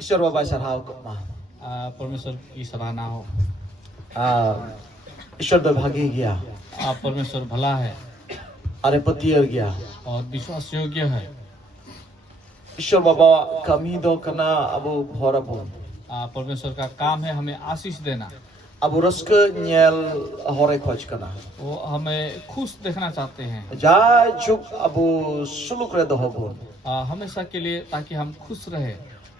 ईश्वर बाबा सरहाव कमा परमेश्वर की सराहना हो। ईश्वर तो भागी गया परमेश्वर भला है अरे पति गया और विश्वास योग्य है। ईश्वर बाबा कमी दो कना अब भरबो परमेश्वर का काम है हमें आशीष देना। अब रस्क न्याल हरे खोज कना वो हमें खुश देखना चाहते हैं जा जुग अब सुलुक रे दहबो हमेशा के लिए, ताकि हम खुश रहे।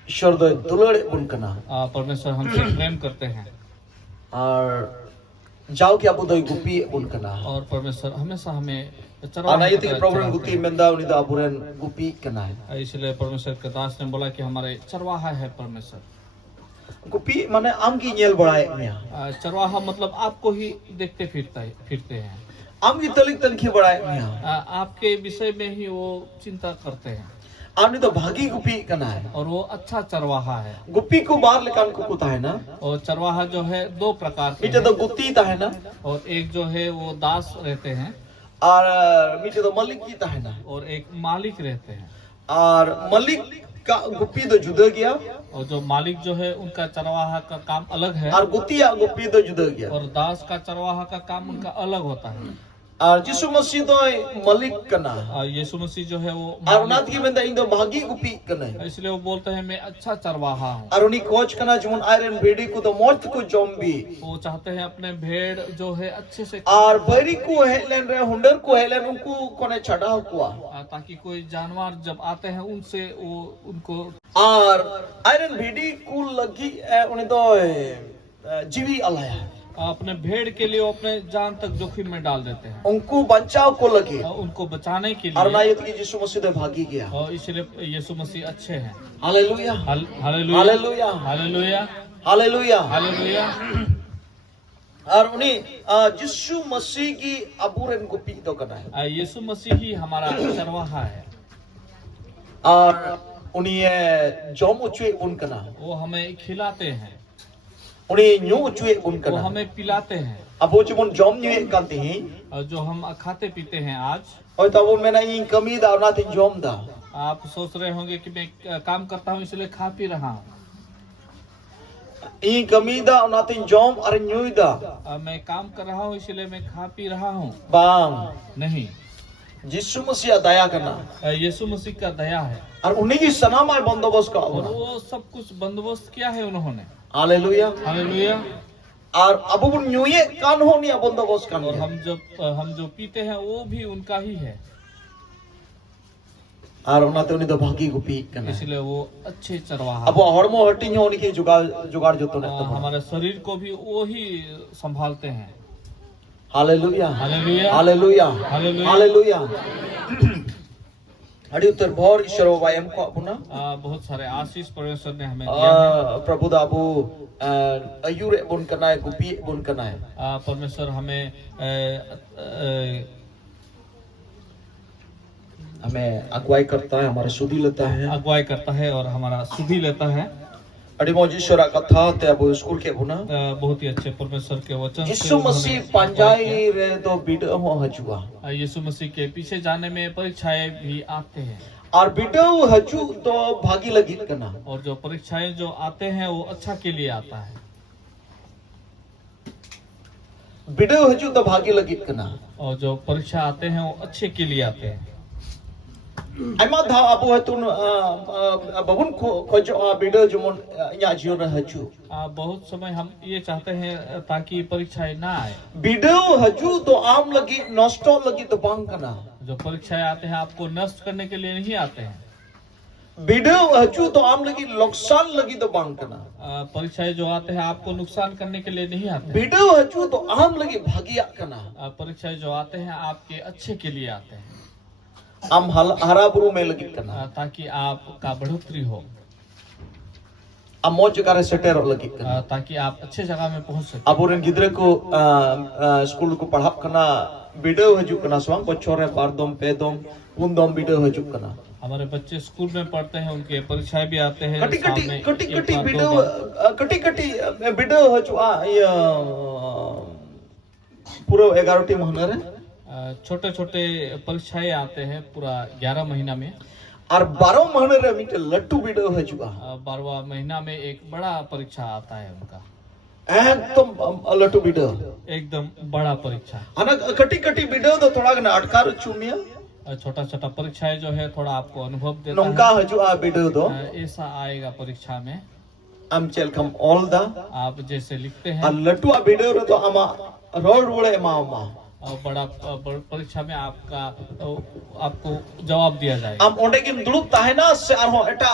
ईश्वर दो दुलड़े बुन कना परमेश्वर हमसे प्रेम करते हैं और जाओ कि अब दो गुपी बुन कना और परमेश्वर हमेशा हमें आना ये तो प्रॉब्लम गुती मेंदा उनी तो अपुरन गुपी कना है। इसलिए परमेश्वर के दास ने बोला कि हमारे चरवाहा है परमेश्वर। गुपी माने आम की न्याल बढ़ाए मिया चरवाहा मतलब आपको ही देखते फिरते हैं। आम की तलिक तनखी बढ़ाए मिया आपके विषय में ही वो चिंता करते हैं आमने तो भागी गुपी कना है और वो अच्छा चरवाहा है। गुप्पी को बाहर लेकान को कुता है ना और चरवाहा जो है दो प्रकार के मीठे तो हैं। गुत्ती ता है ना और एक जो है वो दास रहते हैं और मीठे तो मलिक की ता है ना और एक मालिक रहते हैं। और मलिक का गुप्पी तो जुदा गया और जो मालिक जो है उनका चरवाहा का काम अलग है और गुत्तिया गुप्पी तो जुदा गया और दास का चरवाहा का काम उनका अलग होता है। और जिसु मसीह तो मलिक कना यीशु मसीह जो है वो और नाथ की बंदा इन तो भागी गुप्पी कना है। इसलिए वो बोलते हैं मैं अच्छा चरवाहा हूँ। और उन्हीं कोच कना जुन आयरन भेड़ी को तो मौत को जोम्बी वो चाहते हैं अपने भेड़ जो है अच्छे से और बैरी को हेलन रे हुंडर को हेलन उनको कोने छड़ा हुआ ताकि कोई जानवर जब आते हैं उनसे वो उनको और आयरन भेड़ी को लगी उन्हें तो जीवी अलाया अपने भेड़ के लिए वो अपने जान तक जोखिम में डाल देते हैं उनको बचाव को लगे उनको बचाने के और ना लिए। ये तो कि यीशु मसीह तो भागी गया और इसलिए यीशु मसीह अच्छे हैं। Hallelujah hallelujah hallelujah hallelujah hallelujah hallelujah. और उन्हें यीशु मसीह की अबूरन को पी तो करना है यीशु मसीह ही हमारा चरवाहा है और उन्हें जोम उच्चे उन करना वो हमें खिलाते हैं उन्हें न्यू उच्चे उन वो करना हमें पिलाते हैं। अब वो जो जोम न्यू करते हैं और जो हम खाते पीते हैं आज और तब वो मैंने ये कमी दा और ना थे जोम दा आप सोच रहे होंगे कि मैं काम करता हूँ इसलिए खा पी रहा हूँ। ये कमी दा और ना थे जोम और न्यू दा मैं काम कर रहा हूँ इसलिए मैं खा पी रहा हूँ बाम नहीं। यीशु मसीह दया करना यीशु मसीह का दया है और उन्हीं की सनामा बंदोबस्त का और वो सब कुछ बंदोबस्त किया है उन्होंने। Hallelujah hallelujah. और अब वो न्यू ये कान हो नहीं बंदोबस्त कान और हम जो पीते हैं वो भी उनका ही है। और उन्हें उन्हीं तो भागी को पी करना इसलिए वो अच्छे चरवाहा अब वो हड़मो हटिंग होने की जुगाड़ जुगाड़ जो तो हमारे शरीर को भी वो ही संभालते हैं। Hallelujah hallelujah hallelujah hallelujah. Hallelujah अड़ी उत्तर भोर ईश्वर वायम को अपना बहुत सारे आशीष परमेश्वर ने हमें दिया है। प्रभु दाबू अयुरे बुन करना है गुपी बुन करना है परमेश्वर हमें हमें अगुवाई करता है हमारा सुधी लेता है अगुवाई करता है और हमारा सुधी लेता है। अड़ी मौजीश्वर कथा ते अब स्कूल के बुना बहुत ही अच्छे परमेश्वर के वचन से यीशु मसीह पंजाई रे तो बिडो हो हजुआ यीशु मसीह के पीछे जाने में परीक्षाएं भी आते हैं और बिडो हजू तो भागी लगी करना और जो परीक्षाएं जो आते हैं वो अच्छा के लिए आता है। बिडो हजू तो भागी लगी करना और जो परीक्षा आते हैं वो अच्छे के लिए आते हैं। आइमा था अब है तुम बबुन को जो बिडो जुमन या जीवन हजू बहुत समय हम ये चाहते हैं ताकि परीक्षाएं ना आए। बिडो हजू तो आम लगी नष्टो लगी तो बांग करना जो परीक्षाएं आते हैं आपको नष्ट करने के लिए नहीं आते हैं। बिडो हजू तो आम लगी नुकसान लगी तो बांग करना परीक्षाएं जो आते हैं आपको नुकसान करने के लिए नहीं आते। बिडो हजू तो आम लगी भागिया करना परीक्षाएं जो आते हैं आपके अच्छे के लिए आते हैं। आम हरा बुरु में लगी करना ताकि आपका बढ़ोतरी हो आम मौज करे सेटेर लगी करना ताकि आप अच्छे जगह में पहुंच सके। अब उन गिद्रे को स्कूल को पढ़ाप करना बिडो हजू करना स्वांग बच्चों रे बारदम पेदम पुंदम बिडो हजू करना हमारे बच्चे स्कूल में पढ़ते हैं उनके परीक्षाएं भी आते हैं। कटी कटी कटी कटी बिडो कटी कटी बिडो हजू ये पूरा 11 टी महीना रे छोटे छोटे परीक्षाएं आते हैं पूरा 11 महीना में और 12 महीने रे मिटे लट्टू बिडो हजुआ 12वां महीना में एक बड़ा परीक्षा आता है उनका, एकदम लट्टू बिडो एकदम बड़ा परीक्षा। अना कटी कटी बिडो तो थोड़ा गना अटकार चुनिया छोटा छोटा परीक्षाएं जो है थोड़ा आपको अनुभव देता नौका हजुआ बिडो दो है। ऐसा आएगा परीक्षा में, आम चलकम ऑल दा आप जैसे लिखते आ हैं लट्टू बिडो रे तो आमा रोड रोड़े मामा और बड़ा परीक्षा में आपको जवाब दिया जाएगा। आम ओंडे किम दुड़ुब ताहेना से आरो एटा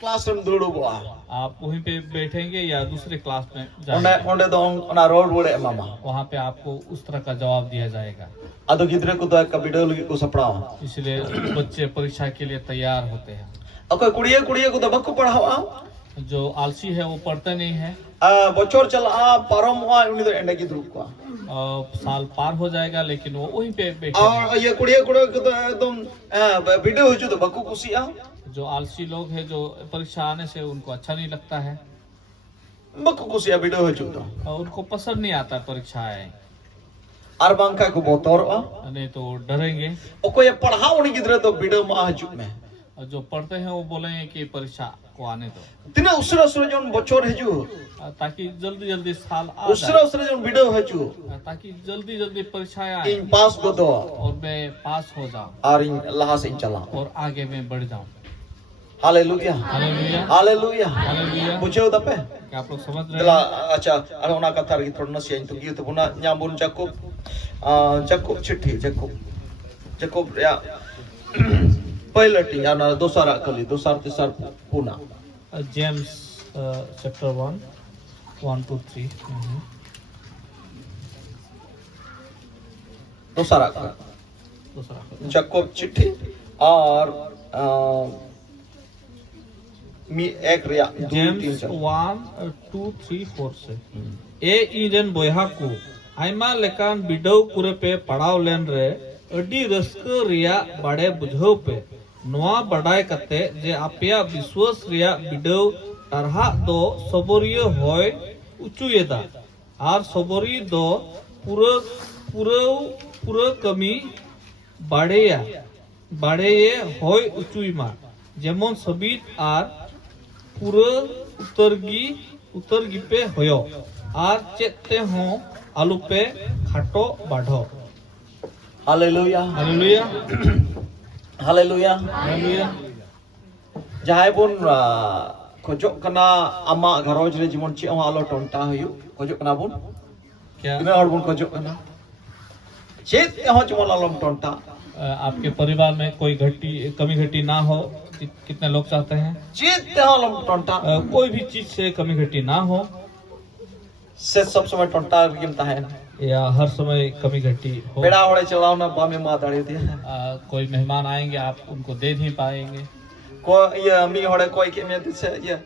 क्लासरूम दुड़ुबआ आप वहीं पे बैठेंगे या दूसरे क्लास में ओंडे जाएंगे, ओंडे तो ओना रोड रोड़े मामा वहाँ पे आपको उस तरह का जवाब दिया जाएगा। अदो गिद्रे को तो एक बिडो लगी को सपड़ाओ इसलिए बच्चे परीक्षा के लिए तैयार होते हैं। ओके कुड़िए कुड़िए को तो बक्को पढ़ावा जो आलसी है वो पढ़ते नहीं है, बच्चों चला पारमवा उनी तो एंडे की दुड़ुब को साल पार हो जाएगा लेकिन वो वहीं पे बैठे और ये कुड़िए कुड़िए को तो एकदम बिडो हुजु तो बक्को कुसिया जो आलसी लोग हैं जो परीक्षा आने से उनको अच्छा नहीं लगता है बक्को कुसिया बिडो हुजु तो और उनको पसंद नहीं आता परीक्षाएं, और बांका को बोतोरवा नहीं तो डरेंगे। ओको ये पढ़ाओ उनी गिद्रे तो बिडो मा हजु में और जो पढ़ते हैं वो बोलेंगे कि परीक्षा को आने दो, तिना उसरा उसरा जोन बच्चोर हजु ताकि जल्दी जल्दी साल आ उसरा जाए, उसरा जोन बिडो हजु ताकि जल्दी जल्दी परीक्षाएं आए इन पास को दो और मैं पास हो जाऊं और इन लहा से चला और आगे मैं बढ़ जाऊं। Hallelujah hallelujah hallelujah hallelujah. बुझे दपे क्या आप लोग समझ रहे दला हैं? अच्छा अरे ओना कथा री थोड़ा नसी तो गियो तो पुना न्यामुन जकोब जकोब चिट्ठी जकोब या पहलटी या ना दोसरा कली दोसर तेसर पुना जेम्स चैप्टर 1 2 3 दोसरा दूसरा जकोब चिट्ठी और मी एक रिया दो तीन जेम्स चार 1 2 3 4 से ए इजन बोयहा को आयमा लेकान बिडव कुरे पे पड़ाव लेन रे अडी रस्क रिया बड़े बुझाव पे नवा बड़ाई कते जे आपिया विश्वास रिया बिडव तरहा दो सबरिय होय उचुयेदा और सबरी दो पूरा पूरा पूरा कमी बाड़ेया बाड़ेये होय उचुईमा जेमन सबित आर पूरा उतरगी पे होयो आर चेते हो आलू पे खाटो बाढ़ो। Hallelujah hallelujah hallelujah hallelujah. जहाय बुन खोजो कना आमा घरोज रे जीवन चे आलो टोंटा हयु खोजो कना बुन क्या तिना हर बुन खोजो कना चेत हो जीवन आलो टोंटा आपके परिवार में कोई कमी घटी ना हो कितने लोग चाहते हैं? चेत आलो टोंटा कोई भी चीज से कमी घटी ना हो से सब समय टोंटा गिनता है या हर समय कमी घटी हो। बेड़ा होड़े चलाओ ना बामे मा दाड़ी दिया कोई मेहमान आएंगे आप उनको दे नहीं पाएंगे। को ये मी होड़े कोई के में दिसे ये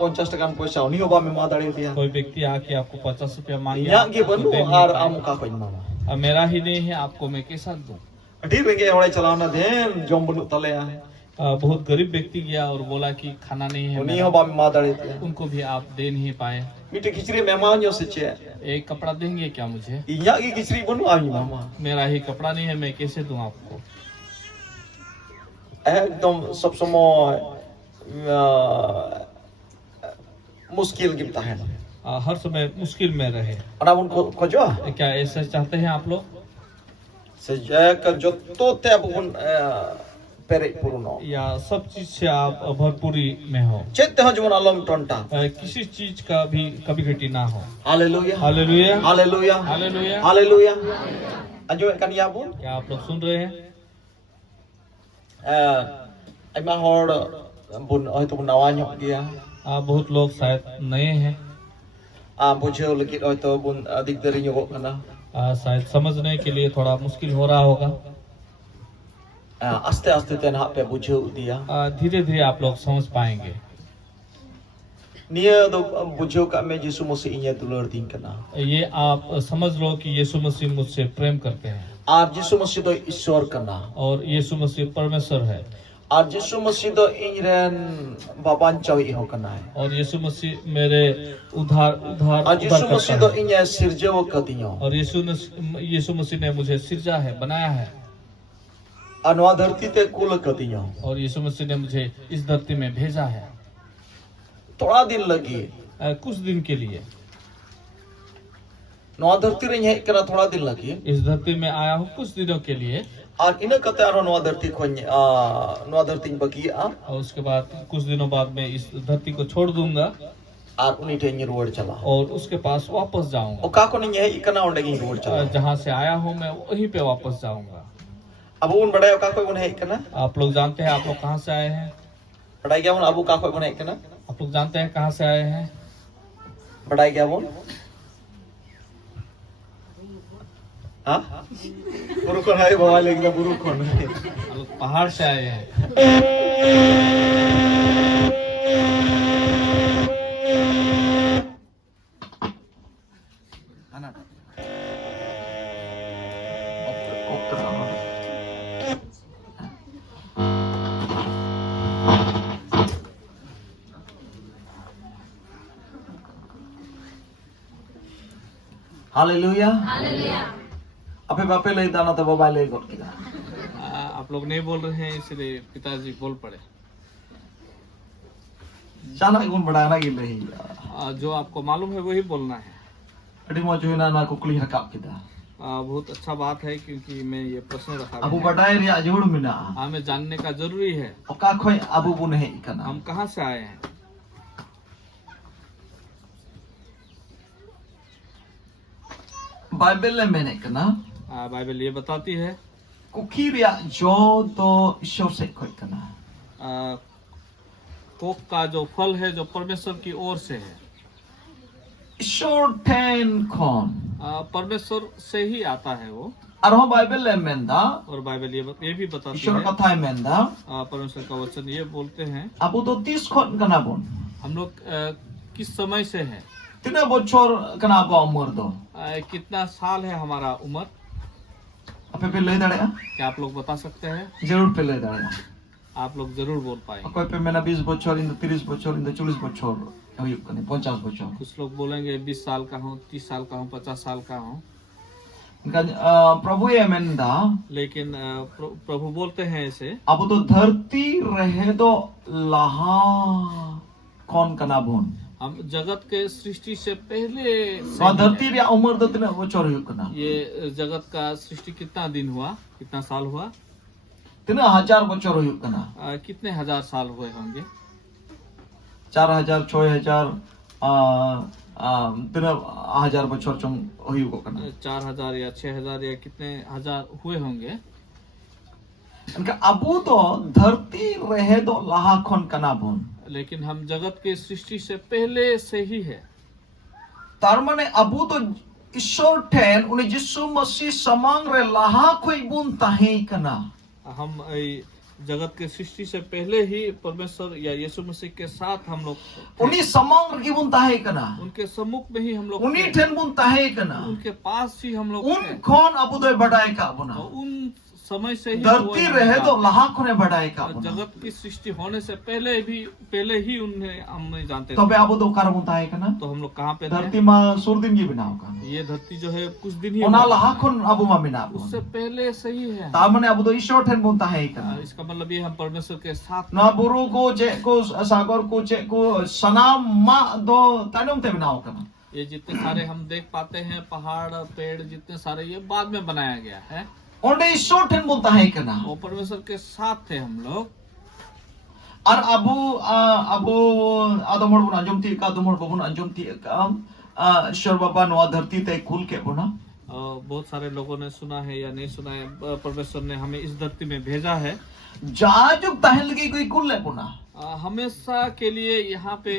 50 टका पैसा उनी हो बामे मा दाड़ी दिया कोई व्यक्ति आके आपको 50 रुपया मांगे या के आपको बनु दे नहीं और पाएंगे। आम का कोई मामा मेरा ही नहीं है आपको मैं कैसा दूं? ठीक रंगे होड़े चलाओ ना देन जोम बनु तले है बहुत गरीब व्यक्ति गया और बोला कि खाना नहीं है उनी मेरा, हो बामे मा दाड़ी दिया उनको भी आप दे नहीं पाए। मीठे खिचड़ी मेहमान जो से चे एक कपड़ा देंगे क्या मुझे? इया की खिचड़ी बनु आमी मामा मेरा ही कपड़ा नहीं है मैं कैसे दूं आपको? एकदम सब समय मुश्किल गिरता है हर समय मुश्किल में रहे। और अब उनको खोजो क्या ऐसा चाहते हैं आप लोग? से जक जो तो ते अब उन पेरे पुरनो या सब चीज से आप भरपूरी में हो, चेते हो जीवन आलम टोंटा किसी चीज का भी कभी घटी ना हो। Hallelujah hallelujah hallelujah hallelujah. Hallelujah अजो कनिया बुन क्या आप लोग सुन रहे हैं? आइमा होड़ बुन होय तो नवा ᱧᱚᱜ गया बहुत लोग शायद नए हैं, बुझे लगित होय तो बुन अधिक देरी ᱧᱚᱜᱚᱜ कना शायद समझने के लिए थोड़ा मुश्किल हो रहा होगा। आस्ते आस्ते ते ना पे बुझे दिया धीरे धीरे आप लोग समझ पाएंगे। निया दो बुझो का मैं यीशु मसीह इnya दुलर दिन कना ये आप समझ लो कि यीशु मसीह मुझसे प्रेम करते हैं और यीशु मसीह तो ईश्वर कना और यीशु मसीह परमेश्वर है और यीशु मसीह तो इनरेन बाबान चावी हो कना है और यीशु मसीह मेरे उद्धार और यीशु मसीह तो करता है इnya सिरजो कदियो और यीशु मसीह ने मुझे सिरजा है, बनाया है अनवा धरती ते कुल कतिया और यीशु मसीह ने मुझे इस धरती में भेजा है थोड़ा दिन लगी कुछ दिन के लिए। नवा धरती रे हेज करा थोड़ा दिन लगी इस धरती में आया हूँ कुछ दिनों के लिए, और इन कते आरो नवा धरती खोन नवा धरती बगी और उसके बाद कुछ दिनों बाद मैं इस धरती को छोड़ दूंगा और उन्हीं ठेंगे रोड चला और उसके पास वापस जाऊंगा। ओ का को नहीं है इकना उंडेगी रोड चला जहाँ से आया हूँ मैं वहीं पे वापस जाऊंगा। अब उन बड़ा का कोई उन है इकना आप लोग जानते हैं आप लोग कहाँ से आए हैं? बड़ा क्या उन अबू का कोई उन है इकना आप लोग जानते हैं कहाँ से आए हैं? बड़ा क्या उन हाँ बुरु कौन है बाबा लेकिन बुरु कौन है आप लोग पहाड़ से आए हैं। हालेलुया अबे बापे ले दाना तो बाबा ले गॉड किया आप लोग नहीं बोल रहे हैं इसलिए पिताजी बोल पड़े। जाना गुण बढ़ाना गिल रही जो आपको मालूम है वही बोलना है। अड़ी मो जोइना ना कुकली हकाप किदा बहुत अच्छा बात है क्योंकि मैं ये प्रश्न रखा अबू बडाई रे जोड़ मिना हमें जानने का जरूरी है ओका खोय अबू बुन है इकना हम कहाँ से आए हैं। बाइबल में मैंने कना बाइबल ये बताती है कुकी रे जो तो ईश्वर से खोय कना कोक का जो फल है जो परमेश्वर की ओर से है। ईश्वर ठेन कौन परमेश्वर से ही आता है वो। अरहो बाइबल में मेंदा और बाइबल ये भी बताती ईश्वर है कथा में मेंदा परमेश्वर का वचन ये बोलते हैं अबू तो 30 खोन कना बोन हम लोग किस समय से है तिना बोचोर कना बा उम्र दो कितना साल है हमारा उम्र अपे पे ले दड़या क्या आप लोग बता सकते हैं? जरूर पे ले दड़या आप लोग जरूर बोल पाएंगे। कोई पे मेना 20 बच्चोर इन 30 बच्चोर इन 40 बच्चोर हुई कने 50 बच्चोर कुछ लोग बोलेंगे 20 साल का हूँ 30 साल का हूँ 50 साल का हूँ प्रभु ये मेंदा लेकिन प्रभु बोलते हैं ऐसे अब तो धरती रहे दो लहा कौन कना बोन हम जगत के सृष्टि से पहले धरती रे उम्र दो तिना बच्चोर हुई कना ये जगत का सृष्टि कितना दिन हुआ कितना साल हुआ तिना 1000 बच्चोर हुई कना कितने हजार साल हुए होंगे 4000 6000 तिना 1000 बच्चोर चंग हुई को कना 4000 या 6000 या कितने हजार हुए होंगे। इनका अबू तो धरती रहे दो लहा खोन कना बोन लेकिन हम जगत के सृष्टि से पहले से ही है। तार माने अबू तो ईश्वर ठेन उन्हें यीशु मसीह समांग रे लहा खोई बुन ताहे कना हम जगत के सृष्टि से पहले ही परमेश्वर या यीशु मसीह के साथ हम लोग उन्हीं समांग की बुन ताहे कना उनके सम्मुख में ही हम लोग उन्हीं ठेन बुन ताहे कना उनके पास ही हम लोग उन कौन अबू तो बढ़ाए का बुना उन समय से ही धरती रहे तो लहा खोने बढ़ाए का बुना जगत की सृष्टि होने से पहले ही उन्हें हम नहीं जानते तो बे अबू तो कर बुन ताहे कना तो हम लोग कहाँ पे धरती मा सुरदिन की बनाओ का ये धरती जो है कुछ दिन ही उना लहा खोन अबू मा बिना उससे पहले से ही है। तार माने अबू तो ईश्वर ठेन बुन ताहे कना इसका मतलब ये हम परमेश्वर के साथ ना बुरु को जे को सागर को जे को सनाम मा दो तानुम ते बनाओ कना ये जितने सारे हम देख पाते हैं पहाड़ पेड़ जितने सारे ये बाद में बनाया गया है ओंडे ईश्वर ठेन बुन ताहे कना वो परमेश्वर के साथ थे हम लोग। और अबू आदमोड़ बुन अंजुम थी का आदमोड़ बुन अंजुम थी का ईश्वर बाबा नवा धरती ते कुल के बुना बहुत सारे लोगों ने सुना है या नहीं सुना है परमेश्वर ने हमें इस धरती में भेजा है जाजुक ताहल की कोई कुल ले बुना हमेशा के लिए यहाँ पे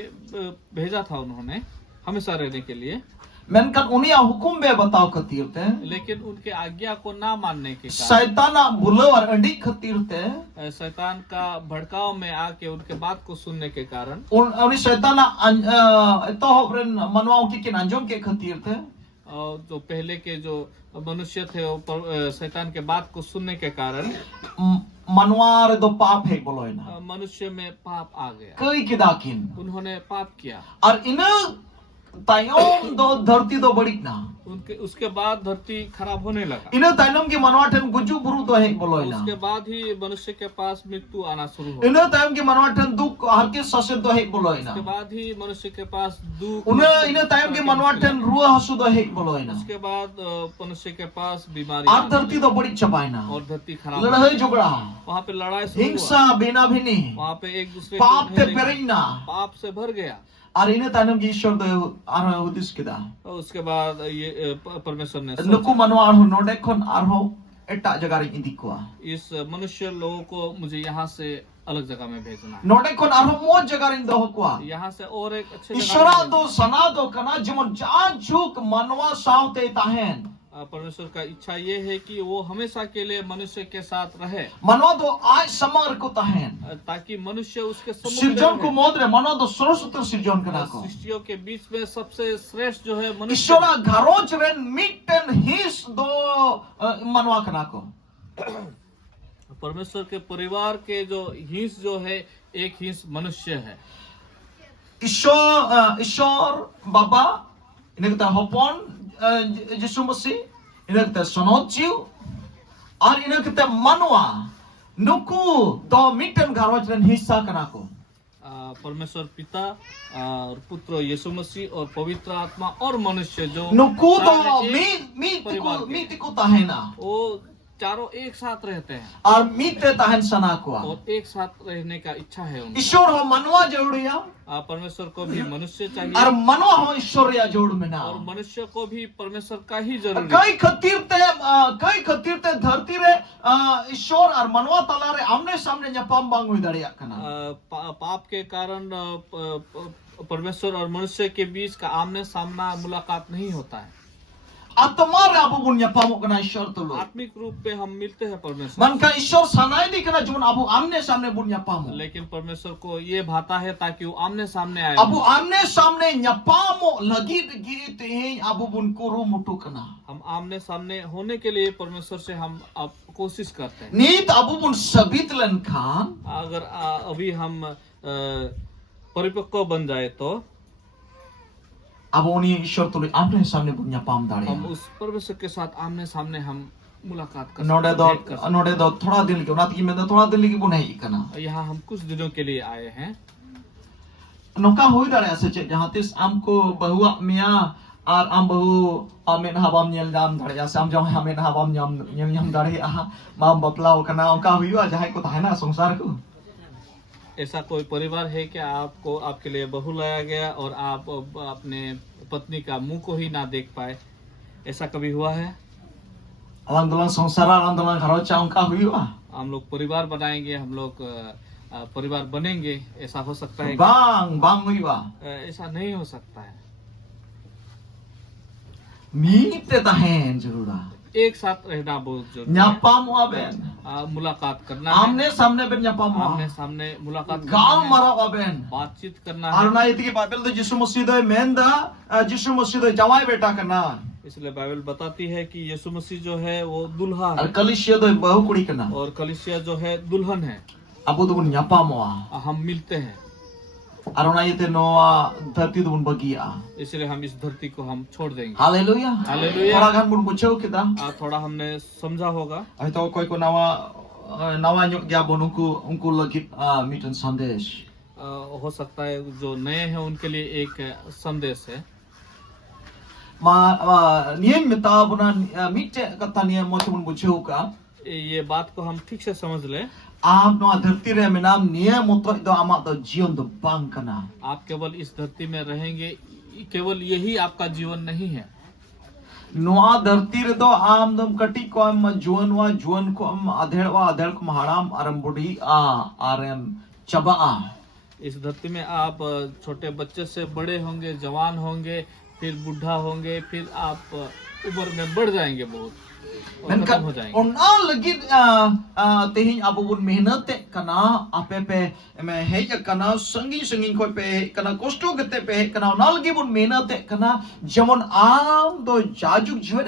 भेजा था उन्होंने हमेशा रहने के लिए मेनकन उन्हीं हुकुम बे बताओ खतीर ते लेकिन उनके आज्ञा को ना मानने के कारण शैताना बुलो और अंडी खतीर ते शैतान का भड़काव में आके उनके बात को सुनने के कारण उन्हीं शैताना तो होरन मनवाओं की किन अंजुम के खतीर थे और जो पहले के जो मनुष्य थे वो शैतान के बात को सुनने के कारण मनवार दो पाप है बोलो ना मनुष्य में पाप आ गया कई किदाकिन उन्होंने पाप किया और इन tayong do dharti do badik na. उनके उसके बाद धरती खराब होने लगा। Ina tayong ki manwatan gujuk buru do hek boloy na. उसके बाद ही मनुष्य के पास मृत्यु आना शुरू हुआ। Ina tayong ki manwatan duk harke sased do hek boloy na. उसके बाद ही मनुष्य के पास दुख, Ina tayong ki manwatan ruah hasu do hek boloy na. उसके बाद मनुष्य के पास बीमारी Ar dharti do badik chapai na. और धरती खराब, Ladai jogda, वहाँ पे लड़ाई शुरू हुआ, hingsa bina bini, वहाँ पे एक दूसरे paap को te घेरे, pereng na. पाप से भर गया। Ar ina tayong ki ishwar do arho hudis kita. और उसके बाद ये परमेश्वर ने Nuku manwa arho node kon arho eta jagari idi ko. इस मनुष्य लोगों को मुझे यहाँ से अलग जगह में भेजना है, Node kon arho mo jagari do ko. यहाँ से और एक अच्छे जगह Ishwara में do sana do kana jemon jajuk manwa saute tahen. परमेश्वर का इच्छा ये है कि वो हमेशा के लिए मनुष्य के साथ रहे, Manwa do ay samar ko tahen. ताकि मनुष्य उसके सम्मुख Sirjon ko रहे। modre manwa do sorosutro sirjon kana ko. सृष्टियों के बीच में सबसे श्रेष्ठ जो है मनुष्य, Ishwara garoj ren mitten his do manwa kana ko. परमेश्वर के परिवार के जो हिंस जो है एक हिंस मनुष्य है। Ishwar Baba, ini kita hopon Yesus Masih, ini kita sonot jiu, ar ini kita manwa, nuku do mitten garoj ren hissa kana ko. परमेश्वर पिता और पुत्र यीशु मसीह और पवित्र आत्मा और मनुष्य जो Nuku do सारे mi एक परिवार के, mi tiku tahena, वो चारों एक साथ रहते हैं ar mi te tahen sana ko. और एक साथ रहने का इच्छा है उनका। Ishwar ho manwa jaruriya, परमेश्वर को भी मनुष्य ar चाहिए manwa ho ishwarya jod और mena. मनुष्य को भी परमेश्वर का ही जरूरी है। Kai khatir te dharti re ishwar ar manwa talare amne samne nyapam bang hui dariyak kana. पाप के कारण परमेश्वर और मनुष्य के बीच का आमने सामना मुलाकात नहीं होता है। Atma re abu bun nyapam kana ishwar tulu. आत्मिक रूप पे हम मिलते हैं परमेश्वर, Man ka ishwar sanai di kana jemon abu amne samne bun nyapam. लेकिन परमेश्वर को ये भाता है ताकि वो आमने सामने आए। Abu amne samne nyapam lagi giri te abu bun kuru mutu kana. हम आमने सामने होने के लिए परमेश्वर से हम अब कोशिश करते हैं। Nit abu bun sabit len khan. अगर अभी हम परिपक्व बन जाए तो Abu ni ishwar tulu amne samne bun nyapam हम dariya. उस परमेश्वर के साथ आमने सामने हम मुलाकात कर Node सकते हैं, भेंट कर do सकते node do thoda dil ke unat ki meda thoda dil ki bun hai kana. हैं। यहाँ हम कुछ दिनों के लिए आए हैं। Nongka hui dare ase che jahan tis amko bahua mia ar am bahu amen habam nyel dam dare ase am jong amen habam nyam dare ah mam baplau kana ongka hui wa jahai ko tahena sangsar ko. ऐसा कोई परिवार है कि आपको आपके लिए बहू लाया गया और आप अपने पत्नी का मुंह को ही ना देख पाए, ऐसा कभी हुआ है? Alang dalang sangsara alang dalang gharocha ongka hui wa. हम लोग परिवार बनाएंगे, हम लोग परिवार बनेंगे, ऐसा हो सकता है? Bang hui wa. ऐसा नहीं हो सकता है। Mi te tahen jarura. एक साथ रहना बहुत जरूरी है। Nyapam wa ben. मुलाकात करना है, Amne samne ben nyapam wa. आमने सामने मुलाकात Gal करना है, mara wa ben. बातचीत करना है। Arna iti ki Bible do Yesu Masih do menda Yesu Masih do jawai beta kana. इसलिए बाइबल बताती है कि यीशु मसीह जो है वो दुल्हा Ar है kalisya do bahu kuri kana. और कलीसिया जो है दुल्हन है। Abu do bun nyapam wa. हम मिलते हैं, Arona ite noa dharti do bun bagia. इसलिए हम इस धरती को हम छोड़ देंगे। Hallelujah. Hallelujah. Thoda gan bun buchau kita. थोड़ा हमने समझा होगा। Ay to koi ko nawa nyok gya bon unku lagi mitan sandesh. हो सकता है जो नए हैं उनके लिए एक संदेश है। Niyan mita buna mite kata niyan mo bun buchau ka. ये बात को हम ठीक से समझ ले। Am noa dharti re menam niyan mo to do amat do jion do bang kana. आप केवल इस धरती में रहेंगे, केवल यही आपका जीवन नहीं है। Noa dharti re do am dam kati ko am juan ko am adher ko haram aram budi aram chaba. इस धरती में आप छोटे बच्चे से बड़े होंगे, जवान होंगे, फिर बुढ़ा होंगे, फिर आप उम्र में बढ़ जाएंगे बहुत और खत्म हो जाएंगे। Ona lagi tehin abu bun mehnat kana ape me hey kana sangi ko pe kana kosto gete pe kana ona lagi bun mehnat kana jamon am do jajuk juan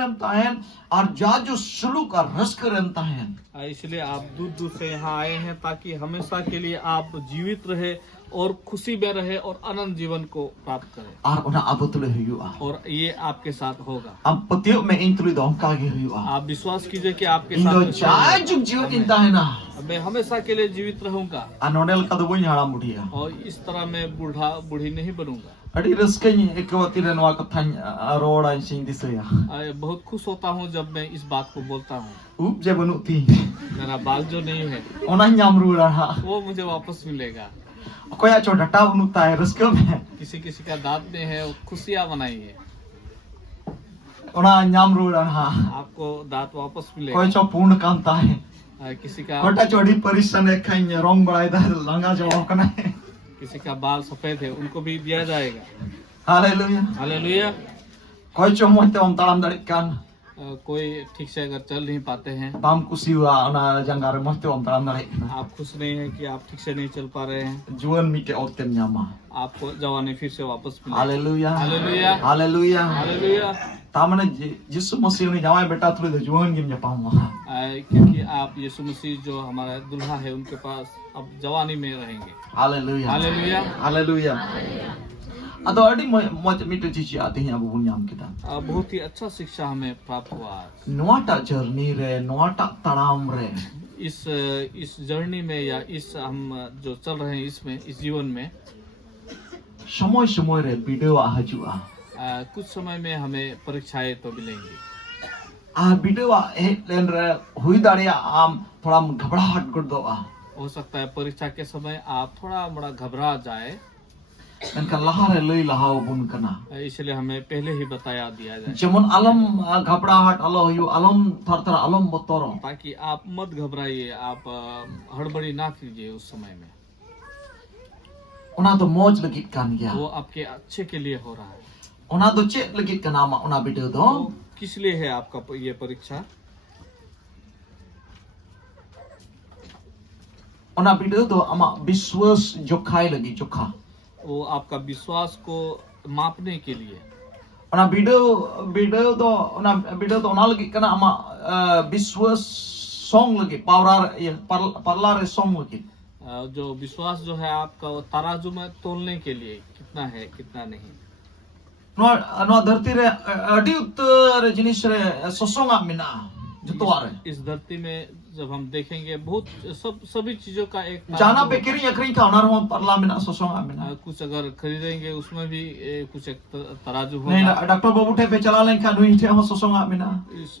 am tahen और जाजू सुलूक और rusk रहता है इसलिए आप दूर दूर से यहाँ आए हैं ताकि हमेशा के लिए आप जीवित रहे और खुशी में रहे और आनंद जीवन को प्राप्त करें और उन्हें अब तुले हुआ और ये आपके साथ होगा। अब पतियों में इन तुले दों का गे हुआ आप विश्वास कीजिए कि आपके इन दो साथ जाजू जीवन इंता है ना मैं हमेशा के लिए जीवित रहूंगा अनोडल का तो वही हड़ा मुड़िया और इस तरह मैं बूढ़ा बूढ़ी नहीं बनूंगा। अड़ी रस्कनी एक वती रनवा कथा रोड़ा सिंह दिसया बहुत खुश होता हूँ जब मैं इस बात को बोलता हूँ। ऊप जे बनुती मेरा बाल जो नहीं है ओना न्यामरू रहा वो मुझे वापस मिलेगा। कोया चो डटा बनुता है रस्क में किसी किसी का दांत में है वो खुशियाँ मनाई है ओना न्यामरू रहा आपको दांत वापस मिलेगा। कोई चो पूर्ण कामता है किसी का कोटा चोड़ी परिसन एक खाई रंग बढ़ाई दा लंगा जो कना है किसी का बाल सफेद है उनको भी दिया जाएगा। Hallelujah hallelujah. कोई चो मोते हम तालाम दड़कान कोई ठीक से अगर चल नहीं पाते हैं बाम कुसी हुआ ओना जंगारे मोते हम तालाम दड़कान आप खुश नहीं है कि आप ठीक से नहीं चल पा रहे हैं जुअन मिटे औते न्यामा आपको जवानी फिर से वापस मिले। Hallelujah hallelujah. Hallelujah hallelujah. तामने यीशु मसीह ने जवाई बेटा थोड़ी दे जुअन गिम पाऊंगा क्योंकि आप यीशु मसीह जो हमारा दुल्हा है उनके पास अब जवानी में रहेंगे। Hallelujah hallelujah. हालेलुया अतो अड़ी मज मिटे चीची आते हैं अब बुनियाम किता बहुत ही अच्छा शिक्षा हमें प्राप्त हुआ आज। नोटा जर्नी रे नोटा तड़ाम रे इस जर्नी में या इस हम जो चल रहे हैं इसमें इस जीवन में समय समय रे वीडियो हजुआ कुछ समय में हमें परीक्षाएं तो मिलेंगी। वीडियो लेन रे हुई दाड़िया आम थोड़ा घबराहट कर दो हो सकता है परीक्षा के समय आप थोड़ा बड़ा घबरा जाए इनका लहारे लई लहाओ बुन कना इसलिए हमें पहले ही बताया दिया जाए जमन अलम घबराहट अलो हुई अलम थर थर अलम बतोरो ताकि आप मत घबराइए आप हड़बड़ी ना कीजिए उस समय में। उना तो मौज लगी कान गया वो आपके अच्छे के लिए हो रहा है। उना तो चेक लगी कना मा उना वीडियो दो तो किस लिए है आपका ये परीक्षा? उना वीडियो दो अमा विश्वास जोखाई लगी जोखा वो आपका विश्वास को मापने के लिए। उना वीडियो तो उना लगी कना अमा विश्वास सॉन्ग लगी पावरार ये परलार सॉन्ग लगी जो विश्वास जो है आपका वो तराजू में तोलने के लिए कितना है कितना नहीं। नो धरती रे अडी उत्तर जिनिस रे ससोंगा मिना जतवारे इस धरती में जब हम देखेंगे बहुत सभी चीजों का एक जाना पे किरी अखरी का ऑनर हम परला मिना ससोंगा मिना कुछ अगर खरीदेंगे उसमें भी कुछ एक तराजू होगा। नहीं डॉक्टर बाबूठे पे चला लें का नुई थे हम ससोंगा मिना इस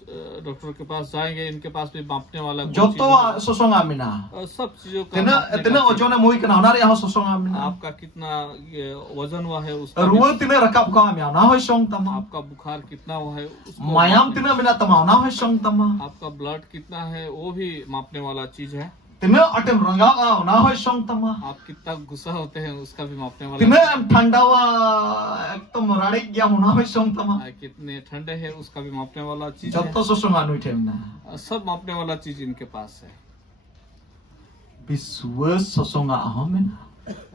डॉक्टर के पास जाएंगे इनके पास भी मापने वाला जो तो ससोंगा मिना सब चीजों का तिने ओजोने मुई कना ऑनर यहाँ ससोंगा मिना आपका कितना वजन हुआ है उसका रुआ तिने रकाब का मिया ना हो सोंग तमा आपका बुखार कितना हुआ है उसको मायाम तिने बिना तमा ना हो सोंग तमा आपका ब्लड कितना है वो भी मापने वाला चीज है। तिने अटम रंगा ना हो सोंग तमा आप कितना गुस्सा होते हैं उसका भी मापने वाला तिने ठंडा वा एकदम राड़े गया होना हो सोंग तमा कितने ठंडे है उसका भी मापने वाला चीज जब तो ससोंगा नुई थे ना सब मापने वाला चीज इनके पास है। विश्वास ससोंगा हमें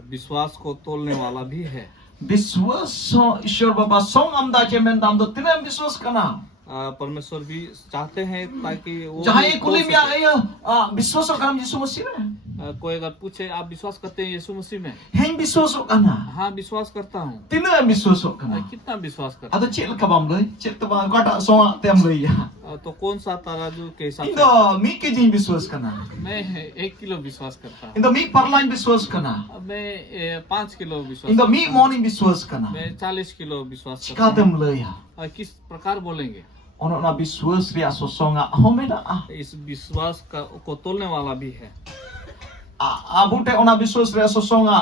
विश्वास को तोलने वाला भी है। विश्वास ईश्वर बाबा सोंग अमदा के में दाम दो तिने विश्वास करना परमेश्वर भी चाहते हैं ताकि वो जहाँ ये कुली में आया विश्वास करना यीशु मसीह में कोई अगर पूछे आप विश्वास करते हैं यीशु मसीह में? हैं विश्वास करना हाँ विश्वास करता हूँ। तिने विश्वास करना कितना विश्वास करता अतो चेल कबाम ले चेल तो काटा सोंगा तेम ले या तो कौन सा तराजू के हिसाब इंदो मी के जी विश्वास करना मैं 1 किलो विश्वास करता हूँ। इंदो मी परलाइन विश्वास करना मैं 5 किलो विश्वास इंदो मी मॉर्निंग विश्वास करना मैं 40 किलो विश्वास करता चिकातेम ले या हूँ। किस प्रकार बोलेंगे? ono na विश्वास ria sosonga homeda इस विश्वास का को तोलने वाला भी है। abute ona विश्वास ria sosonga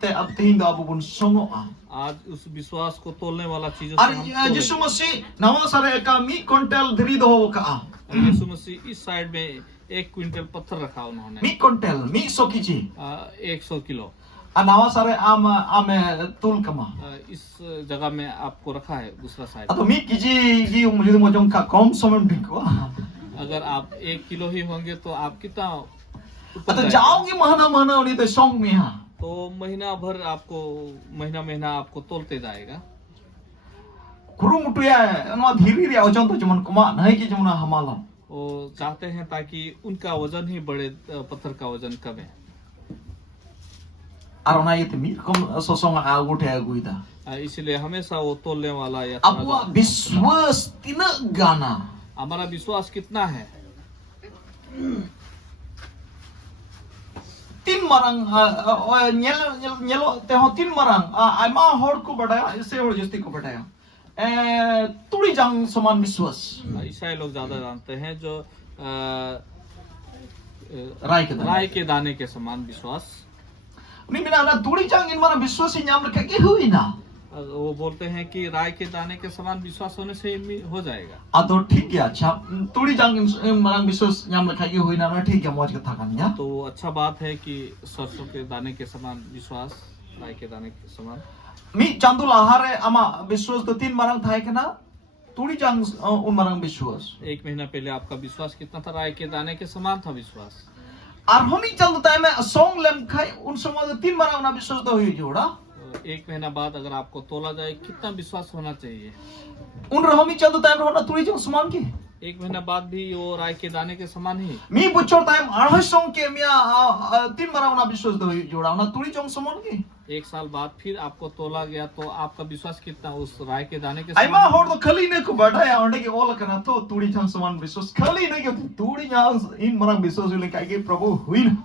te abtindo abubun songo आज उस विश्वास को तोलने वाला चीजों ar यीशु मसीह नवा सारे का मी क्विंटल धरी दो का यीशु मसीह इस साइड में 1 क्विंटल पत्थर रखा उन्होंने। मी क्विंटल मी 100 केजी 100 किलो नवा सारे आमे तुल कमा इस जगह में आपको रखा है दूसरा साइड। तो मी केजी जी मुझे मजों का कम समय बिको अगर आप 1 किलो ही होंगे तो आप कितना तो जाओगे महीना उन्हीं तो सॉन्ग में हाँ तो महीना भर आपको महीना आपको तोलते जाएगा। कुरुमुटुया नवा धीरे रे ओजन तो जमन कुमा नहीं कि जमुना हमाला वो चाहते हैं ताकि उनका वजन ही बढ़े, पत्थर का वजन कम है। और ओना ये मी कम सोसोंग आगुटे आगुइदा इसलिए हमेशा वो तोलने वाला या अब विश्वास तिना गाना हमारा विश्वास कितना है। तीन marang nyelo teho tin marang aima hor ko badaya ise hor justi ko badaya turi jang saman biswas ईसाई लोग ज्यादा जानते हैं जो राय के दाने के समान विश्वास। ni mina na turi jang in marang biswas nyam lekha ki huina वो बोलते हैं कि राय के दाने के समान विश्वास होने से हो जाएगा। ado ठीक है अच्छा turi jang in marang biswas nyam lekha ki huina na ठीक है मौज कथा kan ya तो अच्छा बात है कि सरसों के दाने के समान विश्वास, राय के दाने के समान। mi chandu lahare ama biswas to tin marang thai kana turi jang un marang biswas एक महीना पहले आपका विश्वास कितना था? राय के दाने के समान था विश्वास। और हम ही चलते टाइम में सॉन्ग लेम खाई उन समय तीन marang na biswas to हुई जोड़ा एक महीना बाद अगर आपको तोला जाए कितना विश्वास होना चाहिए? उन रहमी चंद टाइम रहना तुरी जो समान के एक महीना बाद भी वो राय के दाने के समान ही। मी बुच्चोर टाइम आढ़ सॉन्ग के मिया तीन मरावना विश्वास दो जोड़ावना तुरी जो समान के एक साल बाद फिर आपको तोला गया तो आपका विश्वास कितना उस राय के दाने के आइमा समान? होड़ तो खली ने को बढ़ाया ओंडे के ओला करना तो तुरी जो समान विश्वास खली ने के तुरी जो इन मरा विश्वास ले काहे के प्रभु हुई ना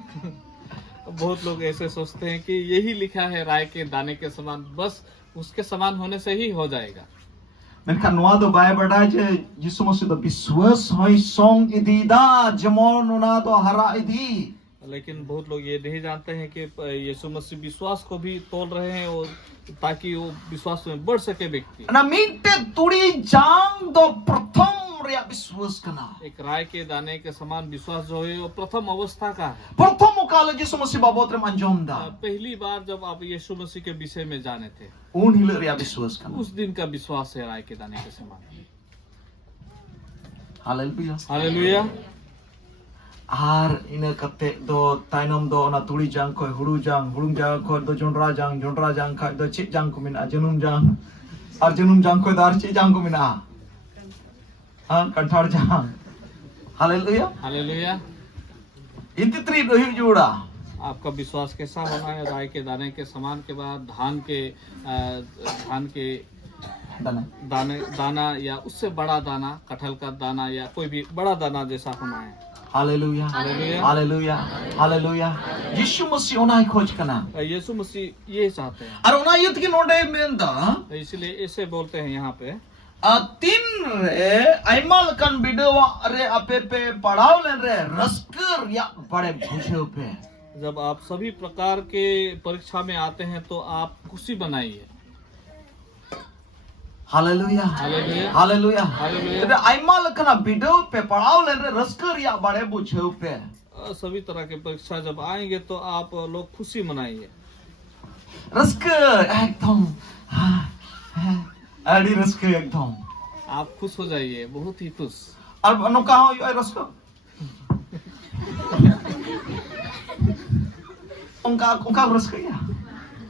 बहुत लोग ऐसे सोचते हैं कि यही लिखा है राय के दाने के समान, बस उसके समान होने से ही हो जाएगा। मेनखान नोआ दो बाय बड़ा जे यीशु मसीह द विश्वास होई सॉन्ग इदीदा जमोन उना तो हरा इदी। लेकिन बहुत लोग ये नहीं जानते हैं कि यीशु मसीह विश्वास को भी तोल रहे हैं और ताकि वो विश्वास में बढ़ सके व्यक्ति। ना मीटे तुरी जांग दो प्रथम रिया विश्वास करना एक राय के दाने के समान विश्वास जो है वो प्रथम अवस्था का है। प्रथम काल यीशु मसीह बाबत रे मंजोम दा पहली बार जब आप यीशु मसीह के विषय में जाने थे उन हिल रिया विश्वास करना उस दिन का विश्वास है राय के दाने के समान। Hallelujah hallelujah. आर इन कते दो ताइनम दो ना तुरी जांग को हुडू जांग को दो जोंडरा जांग का दो चे जांग को मिना जनुम जांग और जनुम जांग को दार चे जांग को मिना हां कंठार जांग। Hallelujah hallelujah. इति त्रि रही जोड़ा आपका विश्वास कैसा होना है? राय के दाने के समान के बाद धान के दाना या उससे बड़ा दाना, कटहल का दाना या कोई भी बड़ा दाना जैसा होना है। Hallelujah hallelujah. Hallelujah hallelujah. Yishu Masih ओना खोज कना यीशु मसीह ये चाहते हैं और ओना युद्ध के नोडे में दा इसलिए ऐसे बोलते हैं यहाँ पे तीन रे आइमल कन बिडवा रे अपे पे पढ़ाव लेन रे रस्कर या बड़े भूषे पे जब आप सभी प्रकार के परीक्षा में आते हैं तो आप खुशी बनाइए। Hallelujah hallelujah. Hallelujah hallelujah. तो आइमल कन बिडव पे पढ़ाव लेन रे रस्कर या बड़े भूषे पे सभी तरह के परीक्षा जब आएंगे तो आप लोग खुशी मनाइए। रस्कर एकदम अड़ी रस्कर एकदम आप खुश हो जाइए, बहुत ही खुश। और अनु कहा हो ये रस्कर उनका रस्कर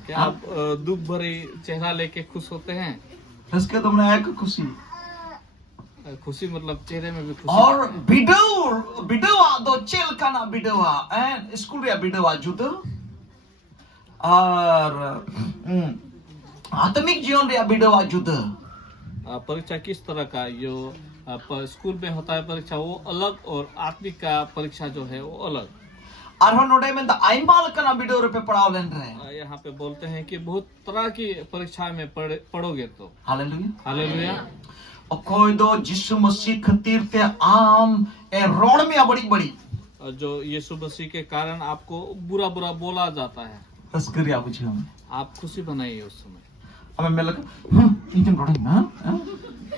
क्या आप दुख भरे चेहरा लेके खुश होते हैं? रस्कर तुमने एक खुशी खुशी मतलब चेहरे में भी खुशी। और बिडवा दो चेल काना बिडवा एंड स्कूल या बिडवा जुदा और आत्मिक जीवन रे बिडवा जुदा। परीक्षा किस तरह का जो स्कूल में होता है परीक्षा वो अलग और आत्मिक का परीक्षा जो है वो अलग। और हम नोडे में द आइमाल काना बिडो रे पे पढ़ाव लेन रहे यहाँ पे बोलते हैं कि बहुत तरह की परीक्षा में पढ़ोगे तो। Hallelujah hallelujah. कोई दो यीशु मसीह खातिर ते आम ए रोड में बड़ी जो यीशु मसीह के कारण आपको बुरा बोला जाता है रस्कर या बुझे हम आप खुशी बनाइए उस समय। हमें मिल इंजन रोड ना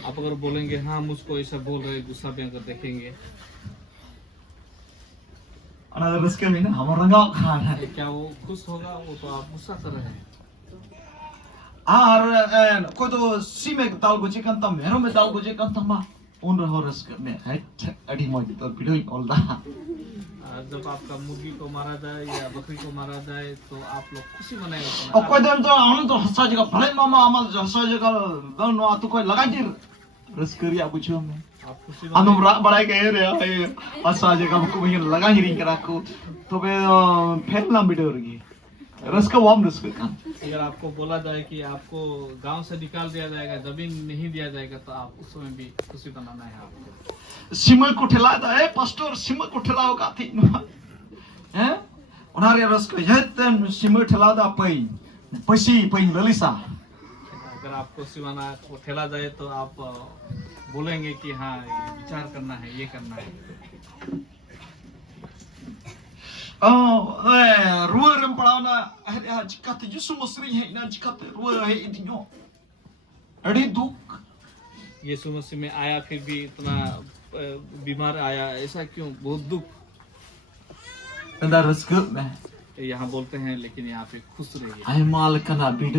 आप अगर बोलेंगे हाँ मुझको ऐसा बोल रहे गुस्सा में अगर देखेंगे अनदर रस्कर में ना हम रंगा खान है क्या वो खुश होगा? वो तो आप गुस्सा कर रहे हैं। और कोई तो सी में दाल बुझे कंता मेरो में दाल बुझे कंता मा उन रहो रस्क में है अड़ी मोई तो वीडियो ऑल दा जब आपका मुर्गी को मारा जाए या बकरी को मारा जाए तो आप लोग खुशी मनाएंगे अकोय दम तो हम तो हंसा जगह भले मामा हम हंसा जगह दन नो तो कोई लगा जिर रस्क रिया बुझो में आप खुशी हम मनाएंगे। रा बड़ा के रे हंसा जगह को भी लगा हिरिंग करा को तो बे फेरला वीडियो रगी रस्क वाम रस्क कान अगर आपको बोला जाए कि आपको गांव से निकाल दिया जाएगा, जमीन नहीं दिया जाएगा, तो आप उस समय भी खुशी मनाना है आपको। सिमल को ठेला दा ए पास्टर सिमल को ठेलाओ का थी हैं उनारे रस्क जतन सिमल ठेला दा पैसी ललिसा अगर आपको सिमाना को ठेला जाए तो आप बोलेंगे कि हाँ ये विचार करना है, ये करना है। रुआ रम पड़ावना अरे जिकाते जिसु मसरी है ना जिकाते रुआ है इदिनो अड़ी दुख यीशु मसीह में आया फिर भी इतना बीमार आया, ऐसा क्यों? बहुत दुख। अंदर रस्क में यहाँ बोलते हैं लेकिन यहाँ पे खुश रहिए, आई माल कना बिड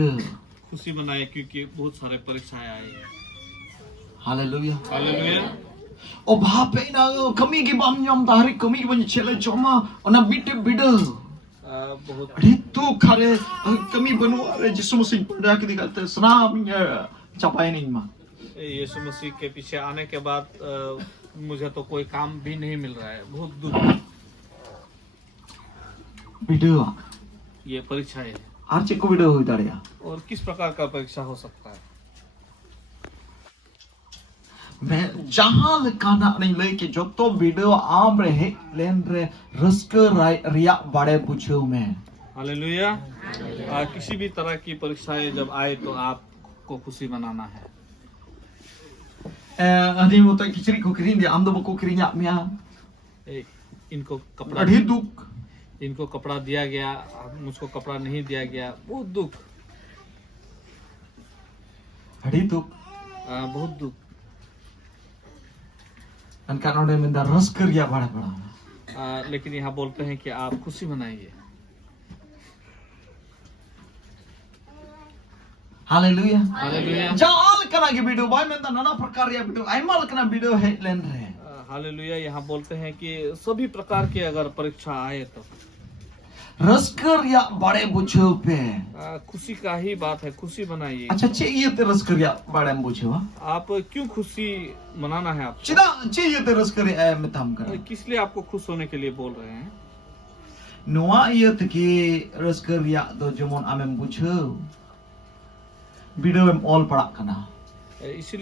खुशी मनाए क्योंकि बहुत सारे परीक्षाएं आई हैं। Hallelujah hallelujah. ओ भापे ना कमी की बम यम तारी कमी की बन चले जोमा ओना बिट बिड बहुत अरे तू खरे कमी बनवा अरे जिसु मसीह पड़ा के दिखाते सनाम चपाए नहीं मां यीशु मसीह के पीछे आने के बाद मुझे तो कोई काम भी नहीं मिल रहा है, बहुत दुख। वीडियो ये परीक्षा है। आज को वीडियो हुई दाड़िया और किस प्रकार का परीक्षा हो सकता है? मैं जहां लकाना नहीं लेके जो तो वीडियो आम रहे लेन रे रस्क रिया बड़े पूछो मैं हालेलुया। किसी भी तरह की परीक्षाएं जब आए तो आपको खुशी मनाना है। अभी वो तो किचरी को करीं दे आम दो को करीं या मिया इनको कपड़ा अड़ी दुख इनको कपड़ा दिया गया, मुझको कपड़ा नहीं दिया गया, बहुत दुख। अड़ी दुख बहुत दुख। अनका नोडे में दा रस्क रिया बड़ा बड़ा लेकिन यहाँ बोलते हैं कि आप खुशी मनाइए। Hallelujah hallelujah. जाल कना की वीडियो भाई मैं दा नाना प्रकार या वीडियो आई माल कना वीडियो है लेन रे हालेलुया। यहाँ बोलते हैं कि सभी प्रकार की अगर परीक्षा आए तो रस्क रिया बड़े बुझो पे खुशी का ही बात है, खुशी मनाइए। अच्छा चाहिए ते रस्क रिया बड़े बुझो आप क्यों खुशी मनाना है? आप चिदा चाहिए ते रस्क रिया में तम कर किस लिए आपको खुश होने के लिए बोल रहे हैं? नोआ ये तके रस्क रिया दो जमन आमें बुझो वीडियो में ऑल पड़ा कना इसलिए